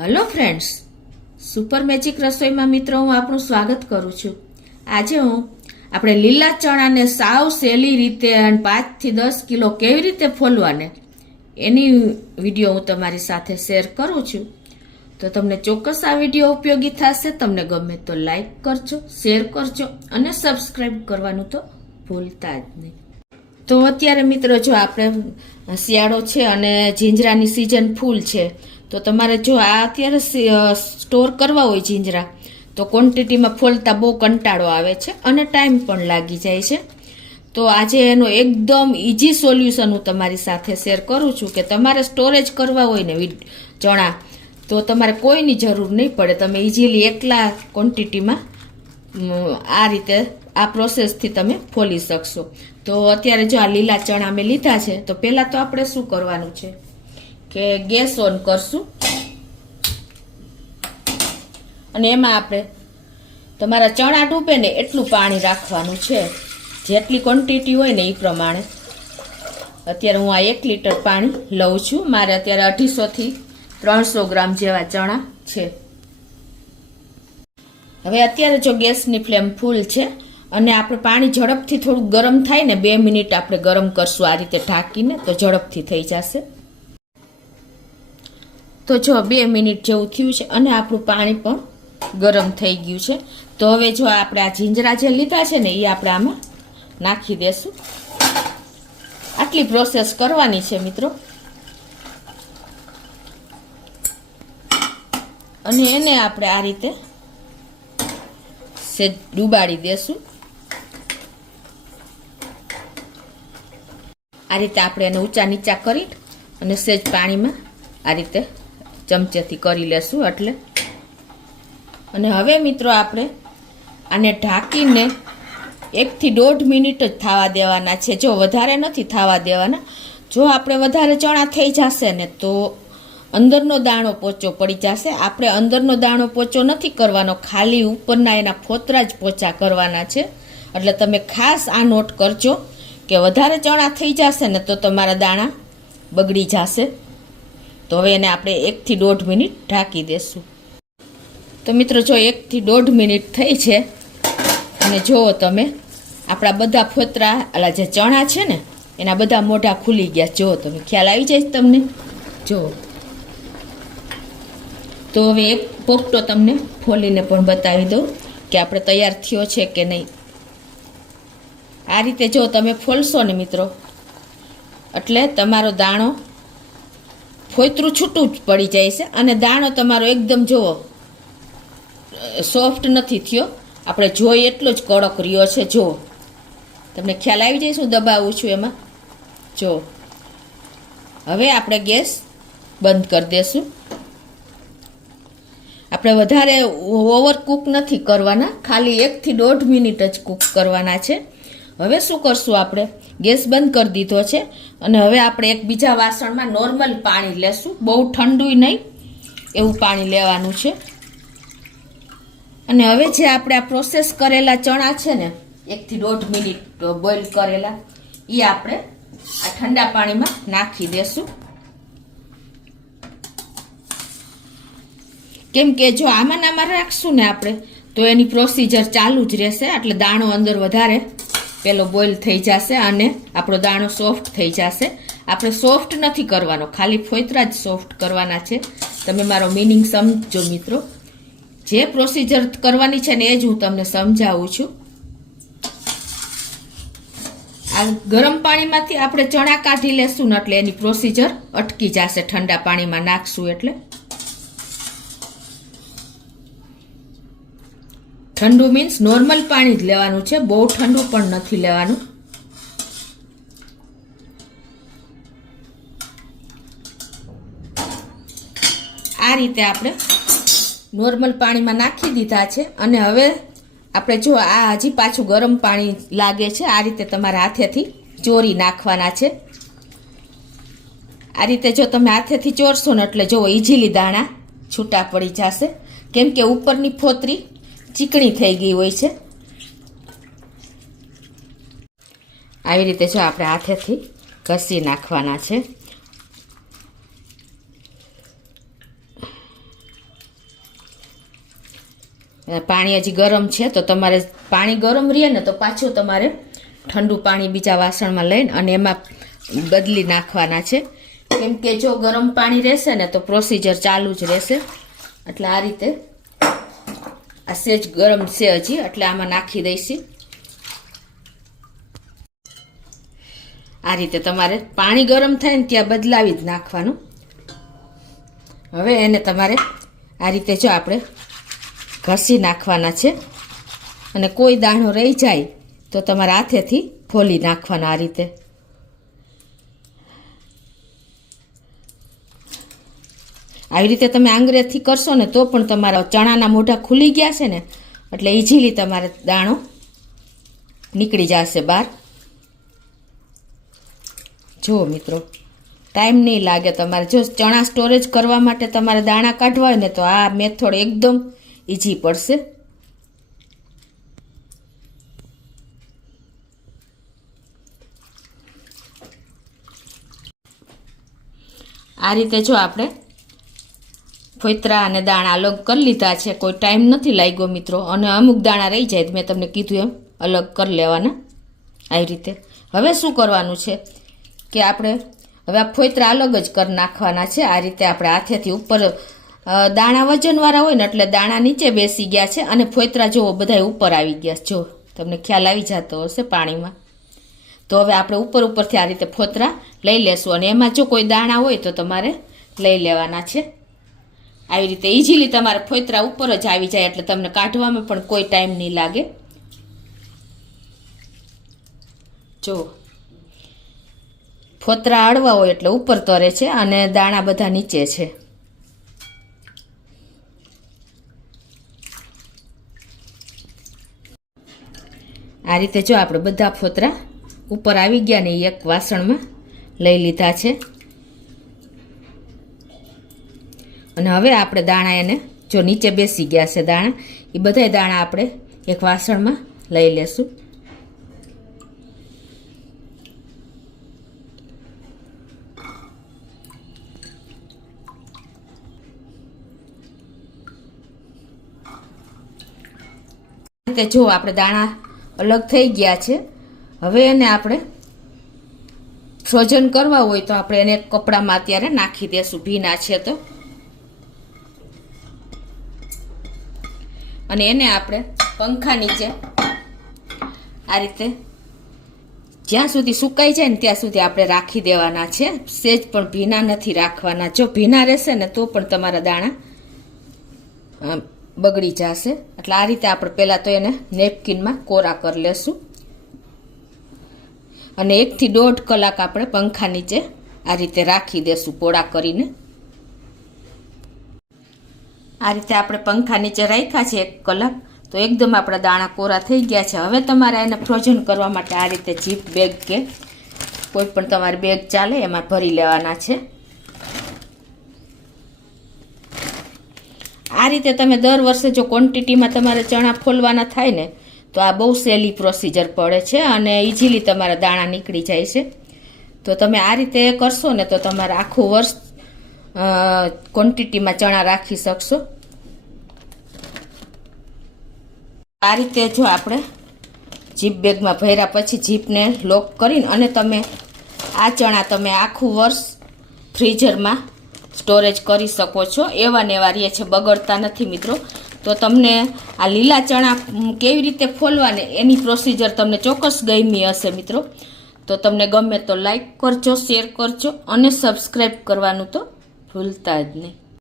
Hello friends, super magic રસોઈમાં મિત્રો હું આપણું સ્વાગત કરું છું. આજે આપણે લીલા ચણાને સાવ સહેલી રીતે 5 થી 10 કિલો કેવી રીતે ફોલવાને એની વિડીયો હું તમારી સાથે શેર કરું છું. તો તમને ચોક્કસ આ વિડીયો ઉપયોગી થશે. તમને ગમે તો લાઈક કરજો, શેર કરજો અને સબસ્ક્રાઈબ કરવાનું તો ભૂલતા જ નહીં. તો અત્યારે મિત્રો જો આપણે શિયાળો છે અને જીંજરાની સિઝન ફૂલ છે, તો તમારે જો આ અત્યારે સ્ટોર કરવા હોય જીંજરા તો ક્વોન્ટિટીમાં ફોલતા બહુ કંટાળો આવે છે અને ટાઈમ પણ લાગી જાય છે. તો આજે એનો એકદમ ઇઝી સોલ્યુશન હું તમારી સાથે શેર કરું છું કે તમારે સ્ટોરેજ કરવા હોય ને ચણા તો તમારે કોઈની જરૂર નહીં પડે. તમે ઇઝીલી એકલા ક્વોન્ટિટીમાં આ રીતે આ પ્રોસેસથી તમે ફોલી શકશો. તો અત્યારે જો આ લીલા ચણા મેં લીધા છે, તો પહેલાં તો આપણે શું કરવાનું છે કે ગેસ ઓન કરશું અને એમાં આપણે તમારા ચણા ડૂબે ને એટલું પાણી રાખવાનું છે. જેટલી ક્વોન્ટિટી હોય ને એ પ્રમાણે. અત્યારે હું આ 1 લીટર પાણી લઉં છું. મારે અત્યારે 250 થી 300 ગ્રામ જેવા ચણા છે. હવે અત્યારે જો ગેસની ફ્લેમ ફૂલ છે અને આપણે પાણી ઝડપથી થોડું ગરમ થાય ને 2 મિનિટ આપણે ગરમ કરશું આ રીતે ઢાંકીને, તો ઝડપથી થઈ જશે. તો જો 2 મિનિટ જેવું થયું છે અને આપણું પાણી પણ ગરમ થઈ ગયું છે. તો હવે જો આપણે આ જીંજરા જે લીધા છે ને એ આપણે આમાં નાખી દેશું. આટલી પ્રોસેસ કરવાની છે મિત્રો. અને એને આપણે આ રીતે સેજ ડુબાડી દેશું. આ રીતે આપણે એને ઊંચા નીચા કરી અને સેજ પાણીમાં આ રીતે ચમચેથી કરી લેશું એટલે. અને હવે મિત્રો આપણે આને ઢાંકીને 1 થી 1.5 મિનિટ જ થવા દેવાના છે. જો વધારે નથી થવા દેવાના. જો આપણે વધારે ચણા થઈ જશે ને તો અંદરનો દાણો પોચો પડી જશે. આપણે અંદરનો દાણો પોચો નથી કરવાનો, ખાલી ઉપરના એના ફોતરા જ પોચા કરવાના છે. એટલે તમે ખાસ આ નોટ કરજો કે વધારે ચણા થઈ જશે ને તો તમારા દાણા બગડી જશે. તો હવે એને આપણે 1 થી 1.5 મિનિટ ઢાંકી દેશું. તો મિત્રો જો 1 થી 1.5 મિનિટ થઈ છે અને જુઓ તમે આપણા બધા ફોતરા અલા જે ચણા છે ને એના બધા મોઢા ખુલી ગયા. જુઓ તમે, ખ્યાલ આવી જાય તમને. જુઓ તો હવે એક પોપટો તમને ફોલીને પણ બતાવી દઉં કે આપણે તૈયાર થયો છે કે નહીં. આ રીતે જો તમે ફોલશો ને મિત્રો એટલે તમારો દાણો ફોતરું છૂટું જ પડી જાય છે અને દાણો તમારો એકદમ જુઓ સોફ્ટ નથી થયો. આપણે જોઈએ એટલો જ કડક રહ્યો છે. જુઓ તમને ખ્યાલ આવી જાય. શું દબાવું છું એમાં જો. હવે આપણે ગેસ બંધ કરી દેશું. આપણે વધારે ઓવર કૂક નથી કરવાના, ખાલી 1 થી 1.5 મિનિટ જ કૂક કરવાના છે. હવે શું કરશું, આપણે ગેસ બંધ કરી દીધો છે અને હવે આપણે એક બીજા વાસણમાં નોર્મલ પાણી લેશું. બહુ ઠંડુ નહીં એવું પાણી લેવાનું છે. અને હવે જે આપણે આ પ્રોસેસ કરેલા ચણા છે ને 1 થી 1.5 મિનિટ બોઇલ કરેલા એ આપણે આ ઠંડા પાણીમાં નાખી દેશું. કેમ કે જો આમાં રાખશું ને આપણે તો એની પ્રોસીજર ચાલુ જ રહેશે. એટલે દાણો અંદર વધારે પેલો બોઇલ થઈ જશે અને આપણો દાણો સોફ્ટ થઈ જશે. આપણે સોફ્ટ નથી કરવાનો, ખાલી ફોતરા જ સોફ્ટ કરવાના છે. તમે મારો મિનિંગ સમજો મિત્રો. જે પ્રોસીજર કરવાની છે ને એ જ હું તમને સમજાવું છું. આ ગરમ પાણીમાંથી આપણે ચણા કાઢી લેશું ને એટલે એની પ્રોસીજર અટકી જશે. ઠંડા પાણીમાં નાખશું એટલે. ઠંડુ મીન્સ નોર્મલ પાણી જ લેવાનું છે, બહુ ઠંડુ પણ નથી લેવાનું. આ રીતે આપણે નોર્મલ પાણીમાં નાખી દીધા છે અને હવે આપણે જો આ હજી પાછું ગરમ પાણી લાગે છે, આ રીતે તમારા હાથેથી ચોરી નાખવાના છે. આ રીતે જો તમે હાથેથી ચોરશો ને એટલે જો ઇઝીલી દાણા છૂટા પડી જશે. કેમ કે ઉપરની ફોતરી ચીકણી થઈ ગઈ હોય છે. આવી રીતે જો આપણે હાથેથી ઘસી નાખવાના છે. પાણી હજી ગરમ છે તો તમારે પાણી ગરમ રહે ને તો પાછું તમારે ઠંડુ પાણી બીજા વાસણમાં લઈને અને એમાં બદલી નાખવાના છે, કેમ કે જો ગરમ પાણી રહેશે ને તો પ્રોસીજર ચાલુ જ રહેશે. એટલે આ રીતે આ સેજ ગરમ છે હજી, એટલે આમાં નાખી દઈશી. આ રીતે તમારે પાણી ગરમ થાય ને ત્યાં બદલાવી જ નાખવાનું. હવે એને તમારે આ રીતે જો આપણે ઘસી નાખવાના છે, અને કોઈ દાણો રહી જાય તો તમારા હાથેથી ફોલી નાખવાના. આ રીતે આવી રીતે તમે આંગળીથી કરશો ને તો પણ તમારા ચણાના મોઢા ખુલી ગયા છે ને એટલે ઇઝીલી તમારે દાણો નીકળી જશે બહાર. જુઓ મિત્રો, ટાઈમ નહીં લાગે તમારે. જો ચણા સ્ટોરેજ કરવા માટે તમારે દાણા કાઢવા હોય ને તો આ મેથડ એકદમ ઇઝી પડશે. આ રીતે જો આપણે ફોતરા અને દાણા અલગ કરી લીધા છે. કોઈ ટાઈમ નથી લાગ્યો મિત્રો, અને અમુક દાણા રહી જાય મેં તમને કીધું એમ અલગ કરી લેવાના આવી રીતે. હવે શું કરવાનું છે કે આપણે હવે આ ફોતરા અલગ જ કરી નાખવાના છે. આ રીતે આપણે હાથેથી ઉપર દાણા વજનવાળા હોય ને એટલે દાણા નીચે બેસી ગયા છે અને ફોતરા જુઓ બધા ઉપર આવી ગયા. જો તમને ખ્યાલ આવી જતો હશે પાણીમાં. તો હવે આપણે ઉપર ઉપરથી આ રીતે ફોતરા લઈ લેશું, અને એમાં જો કોઈ દાણા હોય તો તમારે લઈ લેવાના છે. આવી રીતે ઇઝીલી તમારે ફોતરા ઉપર જ આવી જાય એટલે તમને કાઢવામાં પણ કોઈ ટાઈમ નહીં લાગે. જો ફોતરા અડવા હોય એટલે ઉપર તરે છે અને દાણા બધા નીચે છે. આ રીતે જો આપણે બધા ફોતરા ઉપર આવી ગયા ને એક વાસણમાં લઈ લીધા છે, અને હવે આપણે દાણા એને જો નીચે બેસી ગયા છે દાણા, એ બધા દાણા આપણે એક વાસણમાં લઈ લેશું. જો આપણે દાણા અલગ થઈ ગયા છે. હવે એને આપણે ફ્રોઝન કરવા હોય તો આપણે એને કપડામાં અત્યારે નાખી દેશું, ભીના છે તો. અને એને આપણે પંખા નીચે આ રીતે જ્યાં સુધી સુકાઈ જાય ને ત્યાં સુધી આપણે રાખી દેવાના છે. સેજ પણ ભીના નથી રાખવાના. જો ભીના રહેશે ને તો પણ તમારા દાણા બગડી જશે. એટલે આ રીતે આપણે પહેલાં તો એને નેપકિનમાં કોરા કરી લેશું, અને 1 થી 1.5 કલાક આપણે પંખા નીચે આ રીતે રાખી દેશું પોળા કરીને. આ રીતે આપણે પંખા નીચે રાખ્યા છે 1 કલાક, તો એકદમ આપણા દાણા કોરા થઈ ગયા છે. હવે તમારે એને ફ્રોઝન કરવા માટે આ રીતે જીપ બેગ કે કોઈ પણ તમારી બેગ ચાલે એમાં ભરી લેવાના છે. આ રીતે તમે દર વર્ષે જો ક્વોન્ટિટીમાં તમારે ચણા ફોલવાના થાય ને તો આ બહુ સહેલી પ્રોસીજર પડે છે અને ઇઝીલી તમારા દાણા નીકળી જાય છે. તો તમે આ રીતે કરશો ને તો તમારે આખું વર્ષ ક્વોન્ટિટીમાં ચણા રાખી શકશો. આ રીતે જો આપણે જીપ બેગમાં ભર્યા પછી જીપને લોક કરીને અને તમે આ ચણા તમે આખું વર્ષ ફ્રીઝરમાં સ્ટોરેજ કરી શકો છો. એવા ને એવા રહે છે, બગડતા નથી મિત્રો. તો તમને આ લીલા ચણા કેવી રીતે ફોલવાને એની પ્રોસીજર તમને ચોક્કસ ગમી હશે મિત્રો. તો તમને ગમે તો લાઈક કરજો, શેર કરજો અને સબસ્ક્રાઈબ કરવાનું તો ભૂલતા જ નહીં.